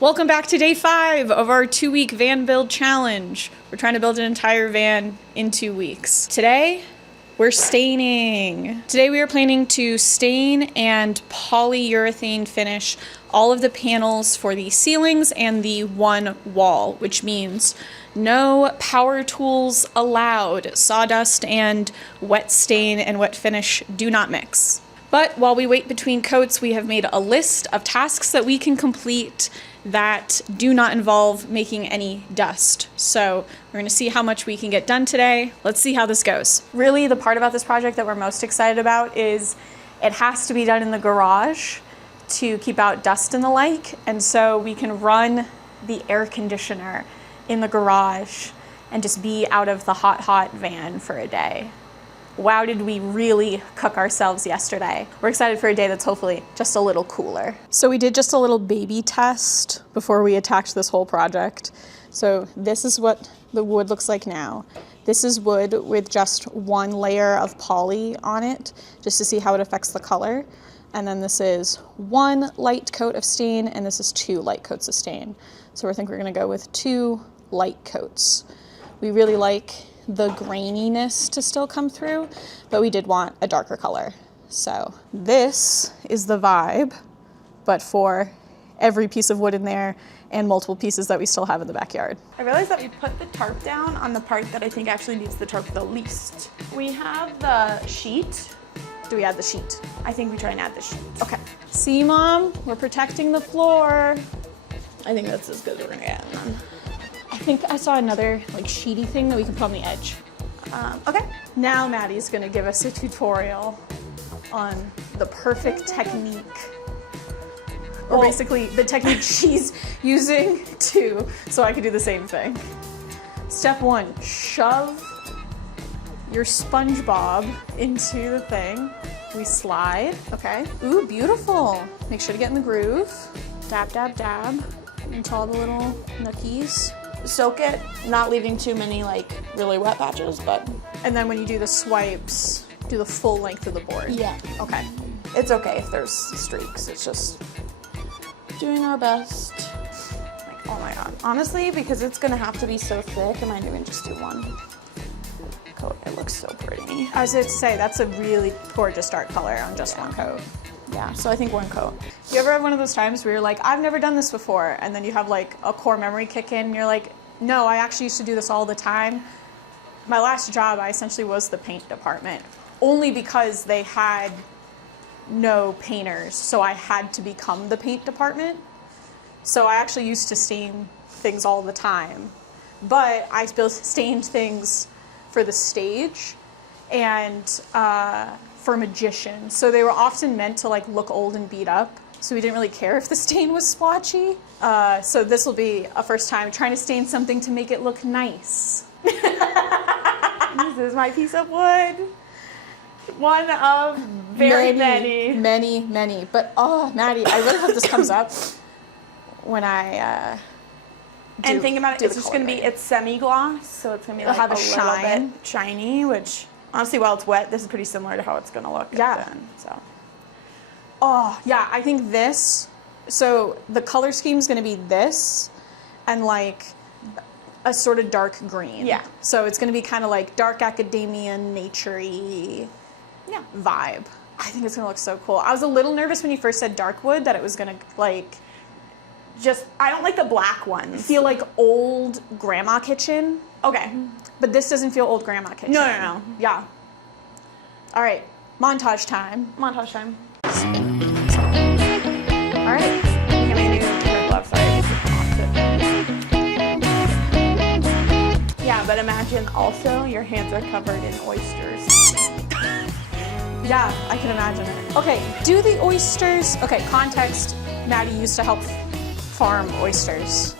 Welcome back to day 5 of our 2-week van build challenge. We're trying to build an entire van in 2 weeks. Today, we're staining. Today we are planning to stain and polyurethane finish all of the panels for the ceilings and the one wall, which means no power tools allowed. Sawdust and wet stain and wet finish do not mix. But while we wait between coats, we have made a list of tasks that we can complete that do not involve making any dust. So we're gonna see how much we can get done today. Let's see how this goes. Really, the part about this project that we're most excited about is it has to be done in the garage to keep out dust and the like. And so we can run the air conditioner in the garage and just be out of the hot van for a day. Wow, did we really cook ourselves yesterday. We're excited for a day that's hopefully just a little cooler. So we did just a little baby test before we attacked this whole project. So this is what the wood looks like now. This is wood with just one layer of poly on it, just to see how it affects the color. And then this is one light coat of stain, and this is 2 light coats of stain. So I think we're gonna go with 2 light coats. We really like the graininess to still come through, but we did want a darker color. So this is the vibe, but for every piece of wood in there and multiple pieces that we still have in the backyard. I realized that we put the tarp down on the part that I think actually needs the tarp the least. We have the sheet. Do we add the sheet? I think we try and add the sheet. Okay. See, Mom? We're protecting the floor. I think that's as good as we're gonna get. I think I saw another like sheety thing that we can put on the edge. Okay. Now Maddie's gonna give us a tutorial on the perfect technique. Or basically the technique she's using so I can do the same thing. Step 1, shove your SpongeBob into the thing. We slide, okay. Ooh, beautiful. Make sure to get in the groove. Dab, dab, dab into all the little nookies. Soak it, not leaving too many like really wet patches, but. And then when you do the swipes, do the full length of the board. Yeah. Okay. It's okay if there's streaks. It's just doing our best. Like, oh my God. Honestly, because it's gonna have to be so thick, I might even just do one coat. It looks so pretty. I was going to say, that's a really gorgeous dark color on just one coat. Yeah, so I think one coat. You ever have one of those times where you're like, I've never done this before, and then you have like a core memory kick in, and you're like, no, I actually used to do this all the time. My last job, I essentially was the paint department, only because they had no painters, so I had to become the paint department. So I actually used to stain things all the time, but I stained things for the stage and for magicians. So they were often meant to like look old and beat up. So we didn't really care if the stain was splotchy. So this will be a first time trying to stain something to make it look nice. This is my piece of wood. One of very many. Many. But oh, Maddie, I really hope this comes up when I and think about it, it's just gonna be, it's semi-gloss, so it's gonna be like have a shine. little bit shiny, which honestly, while it's wet, this is pretty similar to how it's gonna look. Yeah. Then, so. Oh, yeah, I think this, so the color scheme is gonna be this and like a sort of dark green. Yeah. So it's gonna be kind of like dark academia, nature-y vibe. I think it's gonna look so cool. I was a little nervous when you first said dark wood that it was gonna like, Just, I don't like the black ones. feel like old grandma kitchen. Okay. But this doesn't feel old grandma kitchen. No. Yeah. All right, montage time. Montage time. All right. I'm gonna do red gloves, sorry. Yeah, but imagine also your hands are covered in oysters. Yeah, I can imagine it. Okay, do the oysters, okay, context, Maddie used to help farm oysters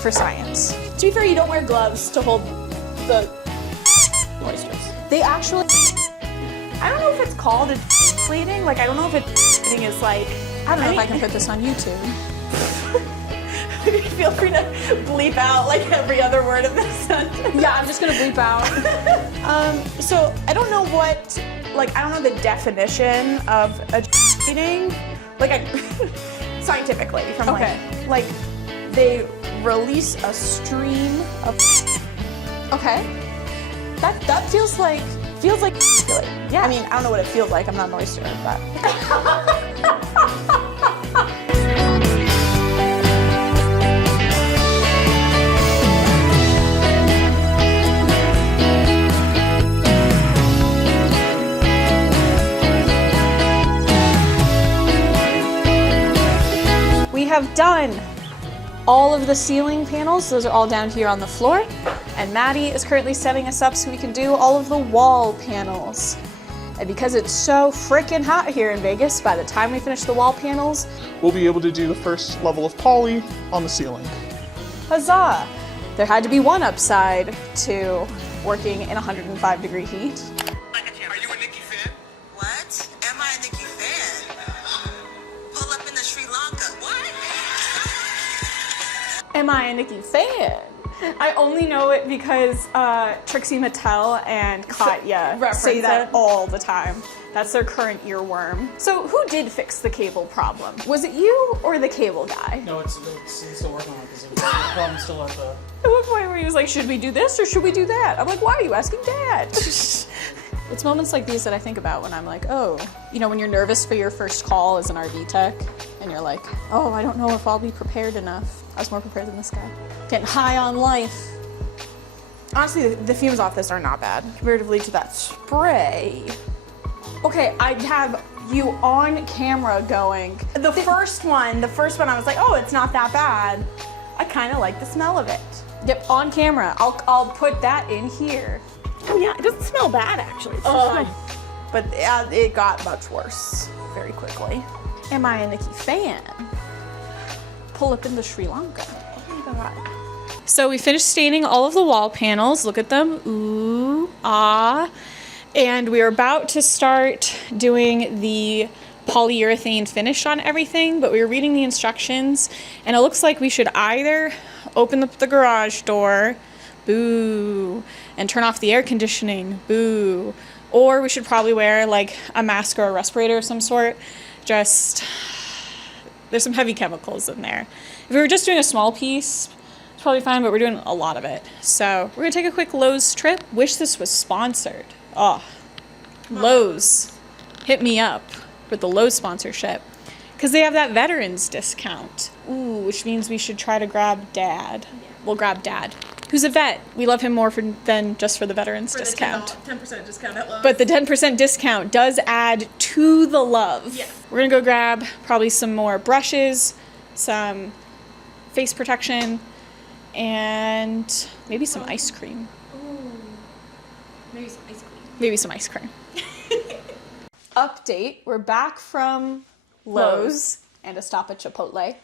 for science. To be fair, you don't wear gloves to hold the oysters. They actually, I don't know if it's called a bleeding. Like, I don't know if it is like, I don't know if I can put this on YouTube. Feel free to bleep out like every other word of this sentence. Yeah, I'm just gonna bleep out. So I don't know what, like, I don't know the definition of a bleeding. Like, scientifically, from Okay. like they release a stream of. Okay, that feels like good. Yeah. I mean, I don't know what it feels like. I'm not an oyster, but. We have done all of the ceiling panels. Those are all down here on the floor. And Maddie is currently setting us up so we can do all of the wall panels. And because it's so freaking hot here in Vegas, by the time we finish the wall panels, we'll be able to do the first level of poly on the ceiling. huzzah! There had to be one upside to working in 105-degree heat. Are you a Nicki fan? What? Am I a Nicki fan? Pull up in the Sri Lanka. What? Am I a Nicki fan? I only know it because Trixie Mattel and Katya say that all the time. That's their current earworm. So who did fix the cable problem? Was it you or the cable guy? No, he's still working on it because the problem's still at the... At one point where he was like, should we do this or should we do that? I'm like, why are you asking Dad? It's moments like these that I think about when I'm like, oh, you know, when you're nervous for your first call as an RV tech and you're like, oh, I don't know if I'll be prepared enough. I was more prepared than this guy. Getting high on life. Honestly, the fumes off this are not bad comparatively to that spray. Okay, I have you on camera going. The first one, I was like, oh, it's not that bad. I kind of like the smell of it. Yep, on camera. I'll put that in here. Oh yeah, it doesn't smell bad actually. But it got much worse very quickly. Am I a Nicki fan? Pull up into Sri Lanka. Oh my god. So we finished staining all of the wall panels. Look at them. Ooh, ah. And we are about to start doing the polyurethane finish on everything, but we were reading the instructions and it looks like we should either open up the garage door, boo, and turn off the air conditioning, boo, or we should probably wear like a mask or a respirator of some sort. Just, there's some heavy chemicals in there. If we were just doing a small piece, it's probably fine, but we're doing a lot of it. So we're gonna take a quick Lowe's trip. Wish this was sponsored. Oh, Lowe's, hit me up with the Lowe's sponsorship because they have that veterans discount. Ooh, which means we should try to grab Dad. We'll grab Dad, who's a vet. We love him more than just for the veterans discount. 10% discount at Lowe's. But the 10% discount does add to the love. Yeah. We're gonna go grab probably some more brushes, some face protection, and maybe some ice cream. Maybe some ice cream. Maybe some ice cream. Update, we're back from Lowe's and a stop at Chipotle.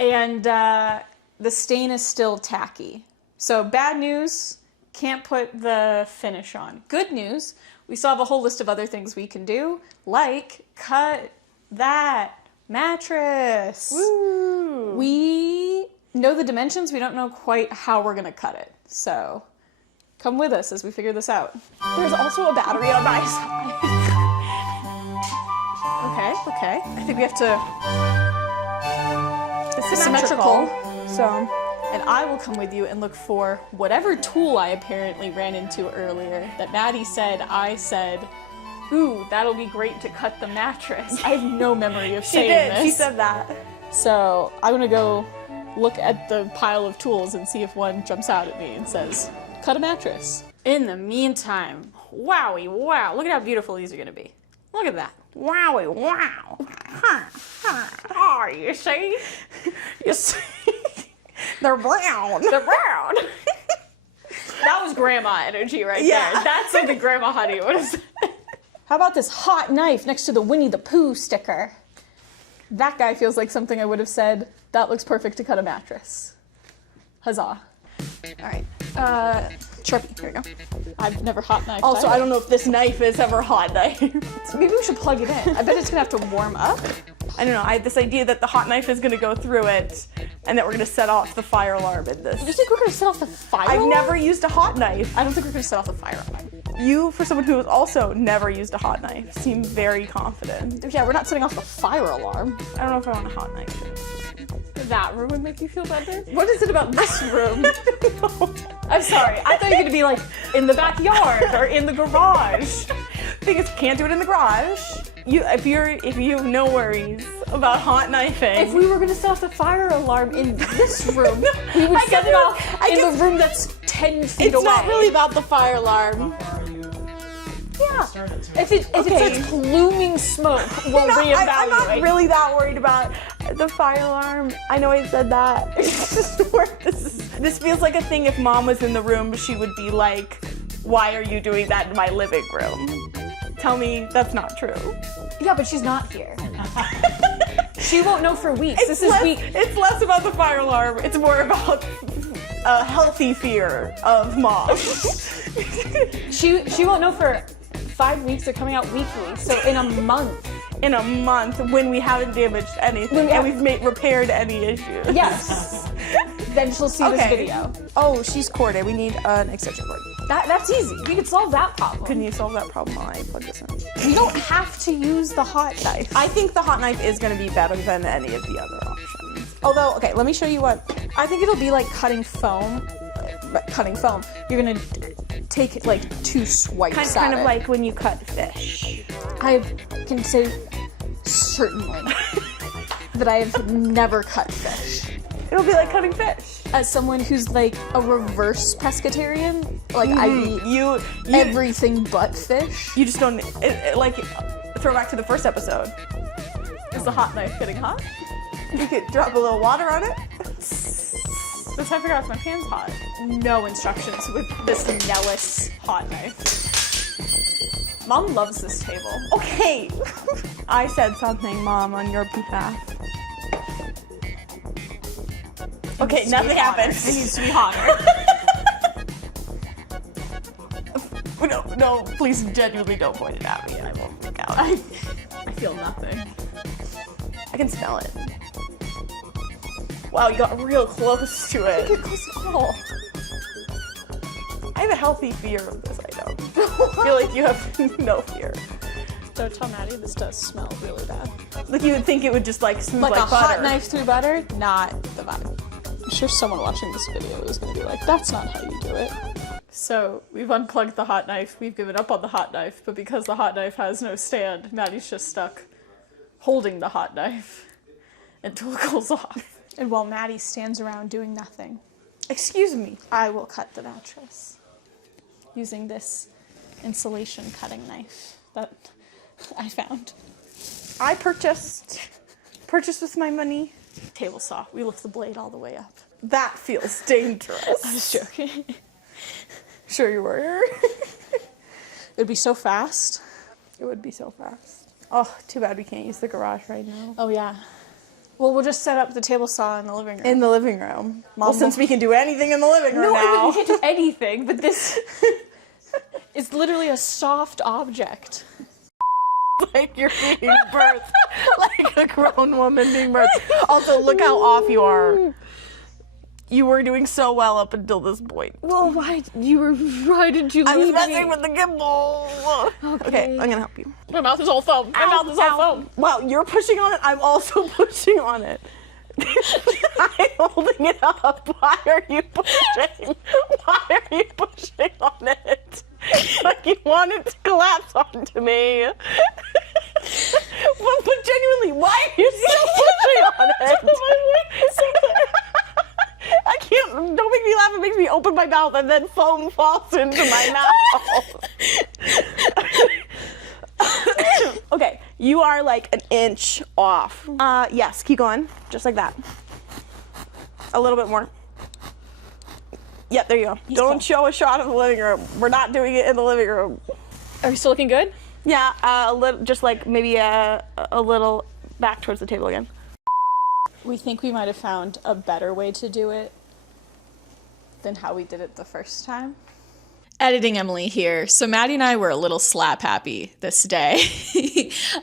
And the stain is still tacky. So bad news, can't put the finish on. Good news, we still have a whole list of other things we can do, like cut that mattress. Woo. We know the dimensions, we don't know quite how we're gonna cut it. So come with us as we figure this out. There's also a battery on my side. Okay. I think we have to... It's symmetrical. So, and I will come with you and look for whatever tool I apparently ran into earlier that Maddie said, I said, ooh, that'll be great to cut the mattress. I have no memory of saying this. She said that. So I'm gonna go look at the pile of tools and see if one jumps out at me and says, cut a mattress. In the meantime, wowie, wow, look at how beautiful these are gonna be. Look at that. Wowie, wow. Oh, you see? You see? They're brown. They're brown. That was grandma energy right there. That's something Grandma Honey would have said. How about this hot knife next to the Winnie the Pooh sticker? That guy feels like something I would have said, that looks perfect to cut a mattress. Huzzah. All right. Sharpie, here we go. I've never hot knifed Also, either. I don't know if this knife is ever hot knife. Maybe we should plug it in. I bet it's gonna have to warm up. I don't know. I had this idea that the hot knife is gonna go through it and that we're gonna set off the fire alarm in this. You think we're gonna set off the fire I've alarm? never used a hot knife. I don't think we're gonna set off the fire alarm. You, for someone who has also never used a hot knife, seem very confident. Yeah, we're not setting off the fire alarm. I don't know if I want a hot knife. that room would make you feel better? What is it about this room? I'm sorry. I thought you were gonna be like in the backyard or in the garage. Thing is, can't do it in the garage. If you have no worries about hot knifing. If we were gonna set off the fire alarm in this room, we would set it off in the room that's 10 feet it's away. not really about the fire alarm. How are you? Yeah. Started to. If it starts pluming smoke, we'll reevaluate. I'm not really that worried about the fire alarm. I know I said that. It's just where this feels like a thing. If mom was in the room, she would be like, "Why are you doing that in my living room?" Tell me that's not true. Yeah, but she's not here. She won't know for weeks. This is week. It's less about the fire alarm. It's more about a healthy fear of mom. She won't know for 5 weeks. They're coming out weekly, so in a month. In a month, when we haven't damaged anything and we've repaired any issues. Yes. Then she'll see this video. Oh, she's corded. We need an extension cord. That's easy. We could solve that problem. Can you solve that problem while I plug this in? We don't have to use the hot knife. I think the hot knife is going to be better than any of the other options. Although, okay, let me show you what. I think it'll be like cutting foam. Cutting foam. You're gonna take like 2 swipes Kind at of it. like when you cut fish. I can say certainly that I have never cut fish. It'll be like cutting fish. As someone who's like a reverse pescatarian, like I eat You everything but fish. You just don't like throw back to the first episode. Is the hot knife getting hot? You could drop a little water on it. That's how I figure out if my pan's hot. No instructions with this Nellis hot knife. Mom loves this table. Okay. I said something, Mom, on your behalf. Okay, nothing happened. It needs to be hotter. No, please genuinely don't point it at me. I won't freak out. I feel nothing. I can smell it. Wow, you got real close to it. Get close at all. I have a healthy fear of this item. I feel like you have no fear. Don't tell Maddie this does smell really bad. Like you would think it would just like smooth Like like a butter. hot knife through butter, not the vibe. I'm sure someone watching this video is gonna be like, that's not how you do it. So we've unplugged the hot knife, we've given up on the hot knife, but because the hot knife has no stand, Maddie's just stuck holding the hot knife until it cools off. And while Maddie stands around doing nothing, Excuse me. I will cut the mattress using this insulation cutting knife that I found. I purchased with my money. Table saw. We lift the blade all the way up. That feels dangerous. I was joking. Sure you were. It'd be so fast. It would be so fast. Oh, too bad we can't use the garage right now. Oh yeah. Well, we'll just set up the table saw in the living room. In the living room. Well, since we can do anything in the living room now. You can't do anything, but this is literally a soft object. Like you're being birthed. Like a grown woman being birthed. Also, look how off you are. You were doing so well up until this point. Well, why did you I was leave messing me? with the gimbal. Okay, I'm gonna help you. My mouth is all foam. My mouth is all foam. Wow, you're pushing on it. I'm also pushing on it. I'm holding it up. Why are you pushing? Why are you pushing on it? Like you want it to collapse onto me. But genuinely, why are you still pushing on it? I can't. Don't make me laugh. It makes me open my mouth and then foam falls into my mouth. Okay, you are like an inch off. Yes, keep going. Just like that. A little bit more. Yep, there you go. Don't show a shot of the living room. We're not doing it in the living room. Are you still looking good? Yeah, a little, just like maybe a little back towards the table again. We think we might have found a better way to do it than how we did it the first time. Editing Emily here. So Maddie and I were a little slap happy this day.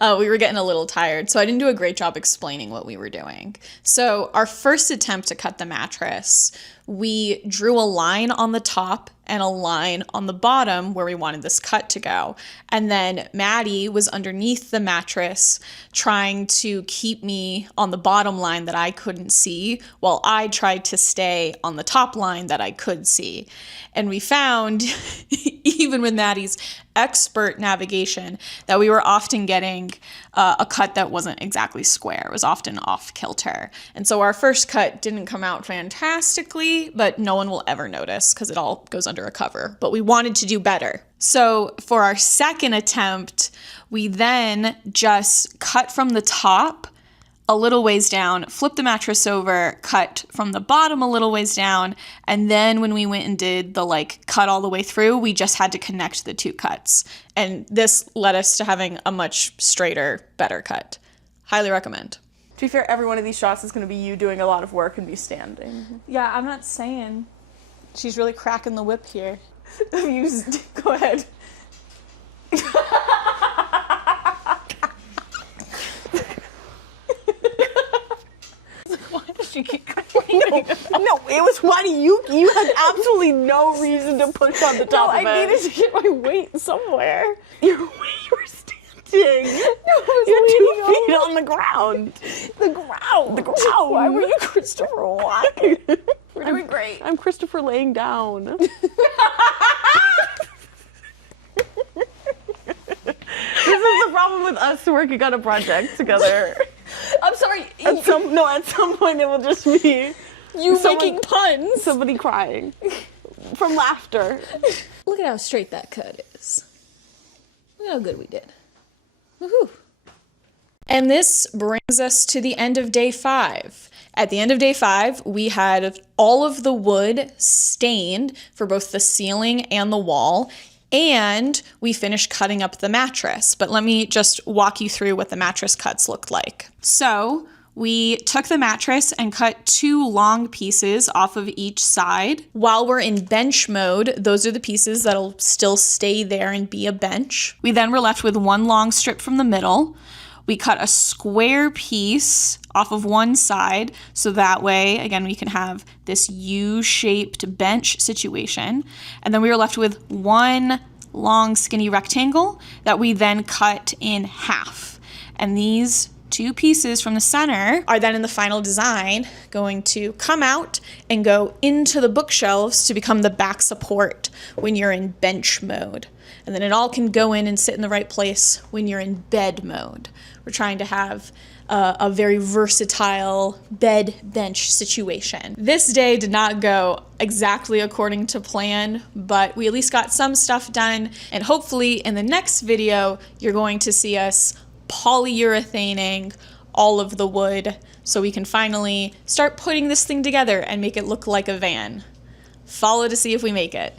We were getting a little tired, so I didn't do a great job explaining what we were doing. So our first attempt to cut the mattress, we drew a line on the top and a line on the bottom where we wanted this cut to go. And then Maddie was underneath the mattress trying to keep me on the bottom line that I couldn't see while I tried to stay on the top line that I could see. And we found, even with Maddie's expert navigation, that we were often getting a cut that wasn't exactly square. It was often off kilter. And so our first cut didn't come out fantastically, but no one will ever notice because it all goes under a cover. But we wanted to do better. So for our second attempt, we then just cut from the top a little ways down, flip the mattress over, cut from the bottom a little ways down, and then when we went and did the like cut all the way through, we just had to connect the two cuts. And this led us to having a much straighter, better cut. Highly recommend. To be fair, every one of these shots is going to be you doing a lot of work and me standing. Yeah, I'm not saying. She's really cracking the whip here. Go ahead. Why does she keep complaining? No, it was funny. You had absolutely no reason to push on the top of it. I needed to get my weight somewhere. You were standing. You're 2 feet on the ground. The ground. Why were you Christopher walking? We're doing great. I'm Christopher laying down. This is the problem with us working on a project together. I'm sorry. At some point it will just be You making puns. somebody crying from laughter. Look at how straight that cut is. Look how good we did. Woohoo. And this brings us to the end of day 5. At the end of day 5, we had all of the wood stained for both the ceiling and the wall, and we finished cutting up the mattress. But let me just walk you through what the mattress cuts looked like. So we took the mattress and cut 2 long pieces off of each side. While we're in bench mode, those are the pieces that'll still stay there and be a bench. We then were left with 1 long strip from the middle. We cut a square piece off of one side, so that way, again, we can have this U-shaped bench situation. And then we were left with 1 long skinny rectangle that we then cut in half. And these 2 pieces from the center are then in the final design going to come out and go into the bookshelves to become the back support when you're in bench mode. And then it all can go in and sit in the right place when you're in bed mode. We're trying to have a very versatile bed bench situation. This day did not go exactly according to plan, but we at least got some stuff done. And hopefully in the next video, you're going to see us polyurethaning all of the wood so we can finally start putting this thing together and make it look like a van. Follow to see if we make it.